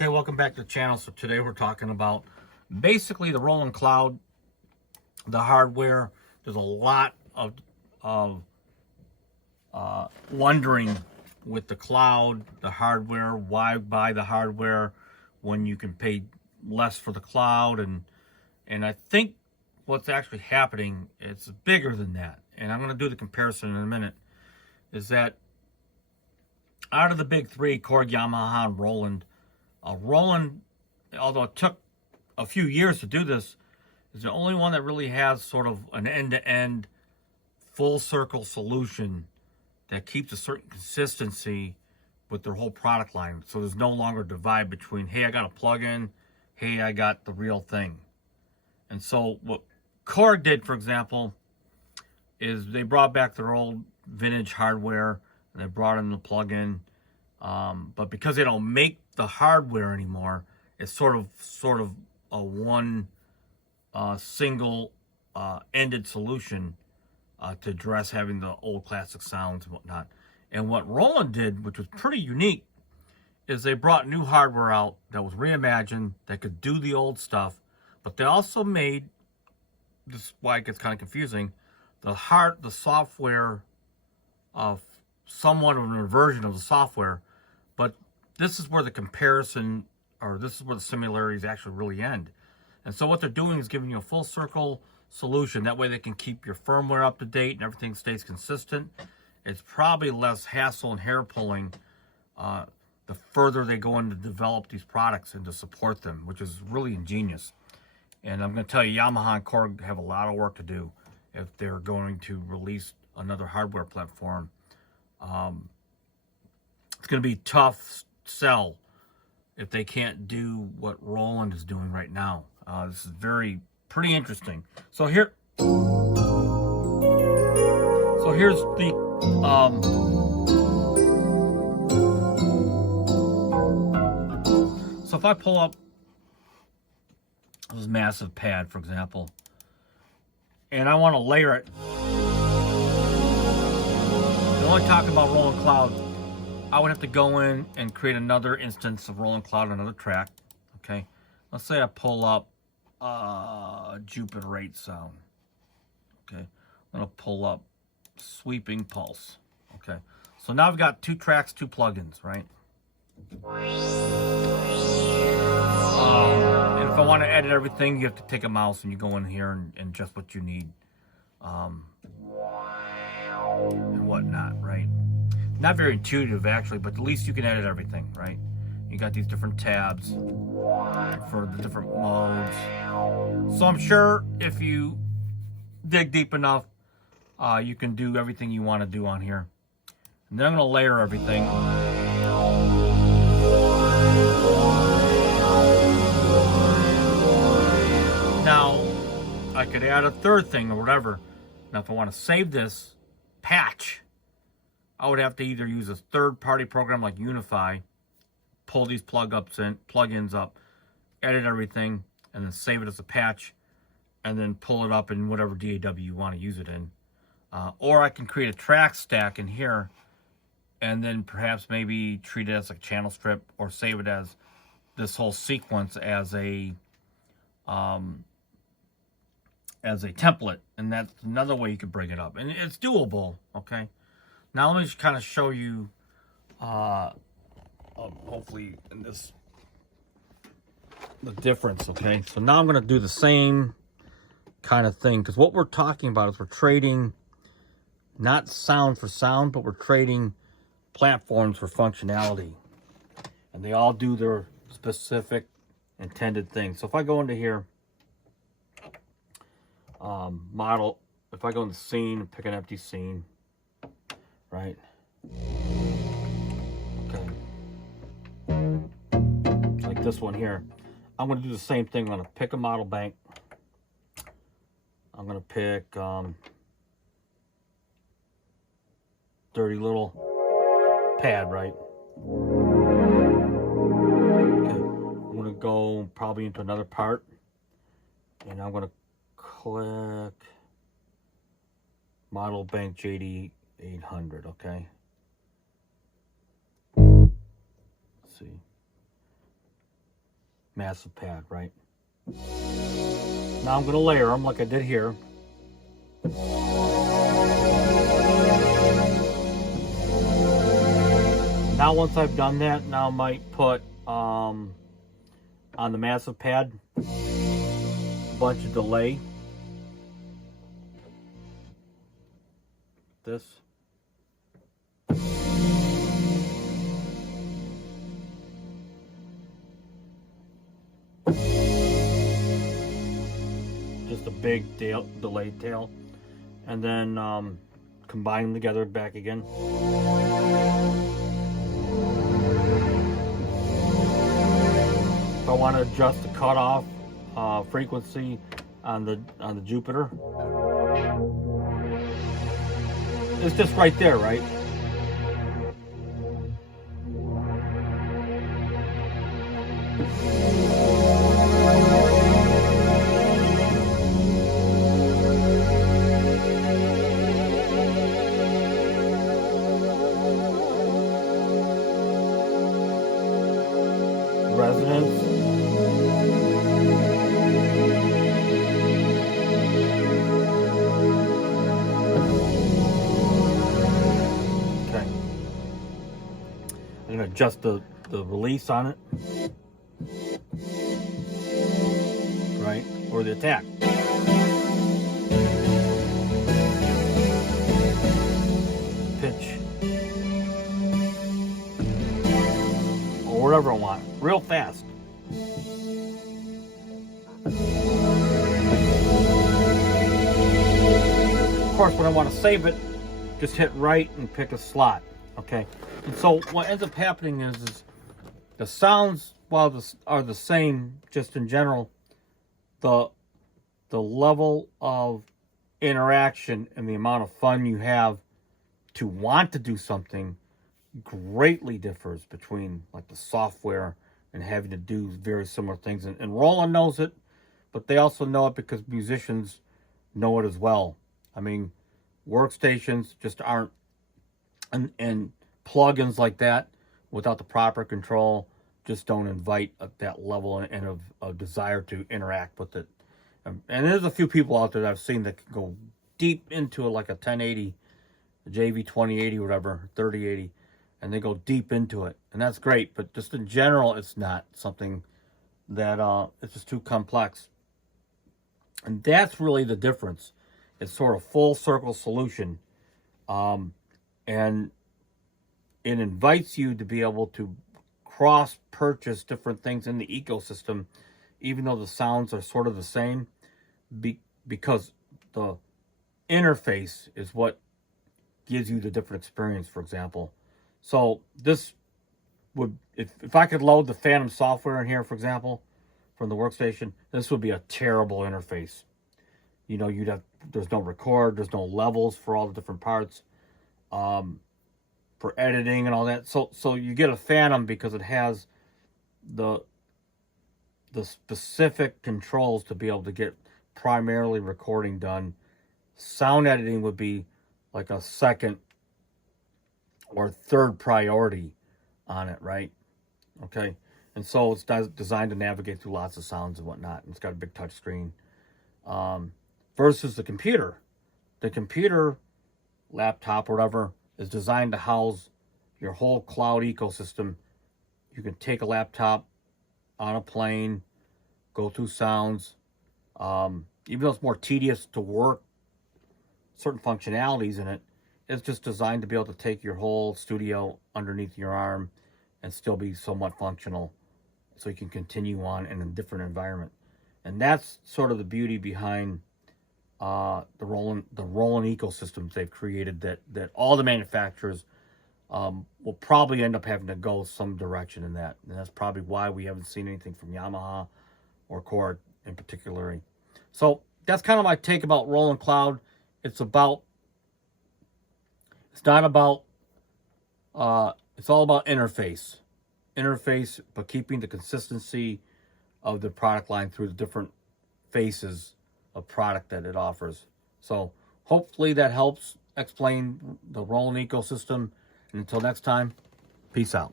Okay, welcome back to the channel. So today we're talking about basically the Roland Cloud, the hardware. There's a lot of wondering with the cloud, the hardware. Why buy the hardware when you can pay less for the cloud? And I think what's actually happening, it's bigger than that. And I'm going to do the comparison in a minute. Is that out of the big three, Korg, Yamaha, and Roland, Roland, although it took a few years to do this, is the only one that really has sort of an end-to-end full circle solution that keeps a certain consistency with their whole product line. So there's no longer a divide between, hey, I got a plug-in, hey, I got the real thing. And so what Korg did, for example, is they brought back their old vintage hardware and they brought in the plug-in. But because they don't make the hardware anymore, it's sort of a one single ended solution to address having the old classic sounds and whatnot. And what Roland did, which was pretty unique, is they brought new hardware out that was reimagined, that could do the old stuff, but they also made, this is why it gets kind of confusing, the software of somewhat of an version of the software, but this is where the comparison, or this is where the similarities actually really end. And so what they're doing is giving you a full circle solution. That way they can keep your firmware up to date and everything stays consistent. It's probably less hassle and hair pulling the further they go in to develop these products and to support them, which is really ingenious. And I'm going to tell you, Yamaha and Korg have a lot of work to do if they're going to release another hardware platform. It's going to be tough sell if they can't do what Roland is doing right now. This is pretty interesting. So here's the so if I pull up this massive pad, for example, and I want to layer it. We're only talking about Roland Cloud. I would have to go in and create another instance of Roland Cloud, another track. Okay, let's say I pull up Jupiter 8 sound. Okay, I'm gonna pull up Sweeping Pulse. Okay, so now I've got two tracks, two plugins, right? And if I want to edit everything, you have to take a mouse and you go in here and adjust what you need, and whatnot, right? Not very intuitive, actually, but at least you can edit everything, right? You got these different tabs for the different modes. So I'm sure if you dig deep enough, you can do everything you want to do on here. And then I'm going to layer everything. Now, I could add a third thing or whatever. Now, if I want to save this patch, I would have to either use a third-party program like Unify, pull these plugins up, edit everything, and then save it as a patch, and then pull it up in whatever DAW you want to use it in. Or I can create a track stack in here, and then perhaps maybe treat it as a channel strip, or save it as this whole sequence as a template, and that's another way you could bring it up, and it's doable. Okay. Now let me just kind of show you, hopefully in this, the difference, okay? So now I'm going to do the same kind of thing, because what we're talking about is we're trading not sound for sound, but we're trading platforms for functionality. And they all do their specific intended thing. So if I go into here, model, if I go into scene, pick an empty scene, right? Okay. Like this one here. I'm going to do the same thing. I'm going to pick a model bank. I'm going to pick dirty little pad, right? Okay. I'm going to go probably into another part. And I'm going to click model bank JD 800, okay? Let's see. massive pad, right? Now I'm going to layer them like I did here. Now once I've done that, now I might put on the massive pad a bunch of delay. This. Just a big delayed tail. And then combine them together back again. If I want to adjust the cutoff frequency on the Jupiter, it's just right there, right? Resonance. Okay. I'm going to adjust the release on it. Right? Or the attack. Pitch. Or whatever I want. Real fast. Of course, when I want to save it, just hit right and pick a slot. Okay? And so what ends up happening is the sounds, while are the same, just in general, the level of interaction and the amount of fun you have to want to do something greatly differs between like the software and having to do very similar things. And Roland knows it, but they also know it because musicians know it as well. I mean, workstations just aren't, and plugins like that without the proper control just don't invite that level and of desire to interact with it. And there's a few people out there that I've seen that can go deep into it, like a 1080, a JV 2080, whatever, 3080, and they go deep into it, and that's great. But just in general, it's not something that it's just too complex, and that's really the difference. It's sort of full circle solution, and it invites you to be able to cross purchase different things in the ecosystem, even though the sounds are sort of the same, because the interface is what gives you the different experience. For example, so this would, if I could load the Phantom software in here, for example, from the workstation, this would be a terrible interface. You know, there's no record, there's no levels for all the different parts, for editing and all that. So you get a Phantom because it has the specific controls to be able to get primarily recording done. Sound editing would be like a second or third priority on it, right? Okay, and so it's designed to navigate through lots of sounds and whatnot, and it's got a big touch screen. Versus the computer. The computer, laptop, or whatever, is designed to house your whole cloud ecosystem. You can take a laptop on a plane, go through sounds. Even though it's more tedious to work certain functionalities in it, it's just designed to be able to take your whole studio underneath your arm and still be somewhat functional, so you can continue on in a different environment. And that's sort of the beauty behind the Roland ecosystems they've created, that all the manufacturers will probably end up having to go some direction in that. And that's probably why we haven't seen anything from Yamaha or Korg in particular. So that's kind of my take about Roland Cloud. It's all about interface, but keeping the consistency of the product line through the different phases of product that it offers. So hopefully that helps explain the Roland ecosystem. And until next time, peace out.